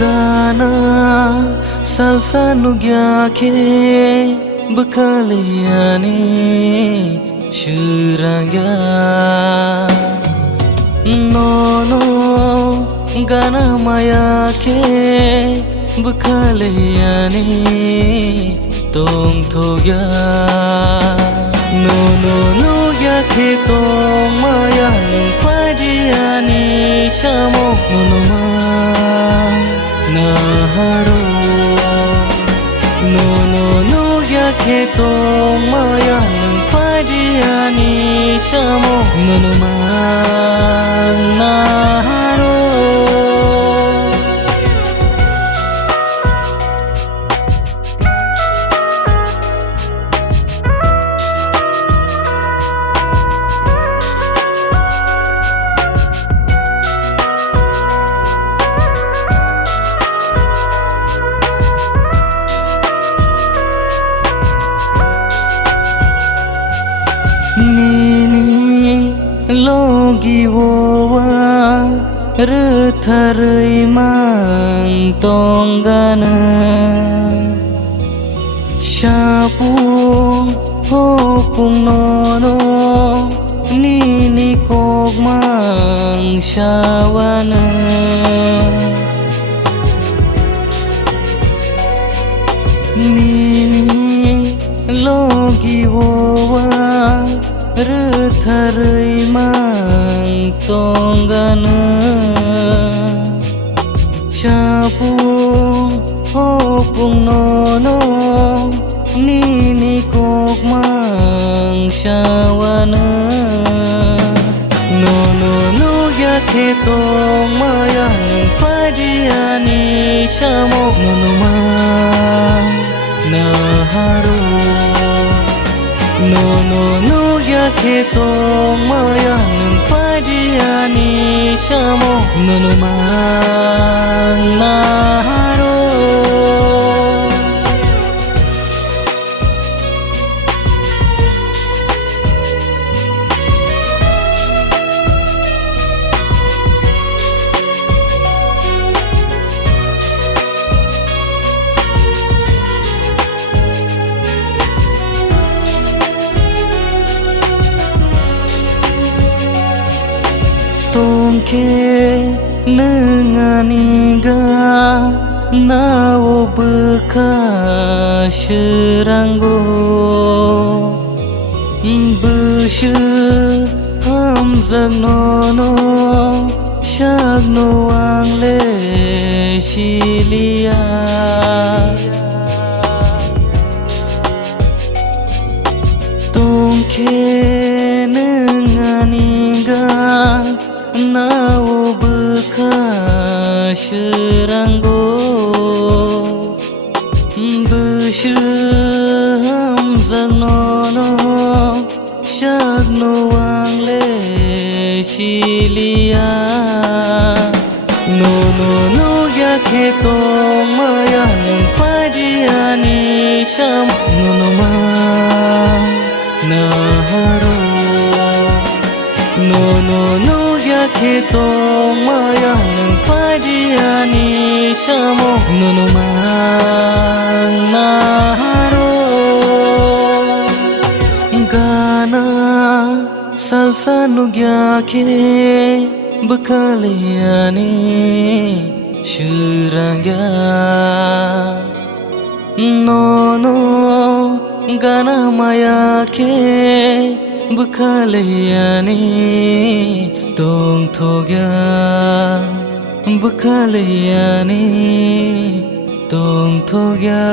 Gana salsa nugya ke bakaliani shurangya no gana maya ke bakaliani tong thogya no ya ke tong maya nung padiani shamok nunuma naharo no ya ke tong maya nung padiani shamok nunuma naharo logi wowa retharai mang tonggana shapung hopung nono nini kok mang shawana nini logi wowa retharai mang tonggana shapung hopung nono nini kok mang shawana no ya ke tong maya nung padiani shamok nunuma naharo no ya ke tong maya nung padiani shamok nunuma naharo tongke nenganiga nao bekas ranggo beshe hamzang nono shagno wangle shilia tongke nenganiga nao bekas ranggo beshe hamzang nono shagno wangle shilia no ya ke tong maya nung padiani sham nunuma naharo no ya ke tong maya nung padiani shamok nunuma naharo gana salsa nugya ke bakaliani shurangya no gana maya ke bakaliani tong thogya bakaliani tong thogya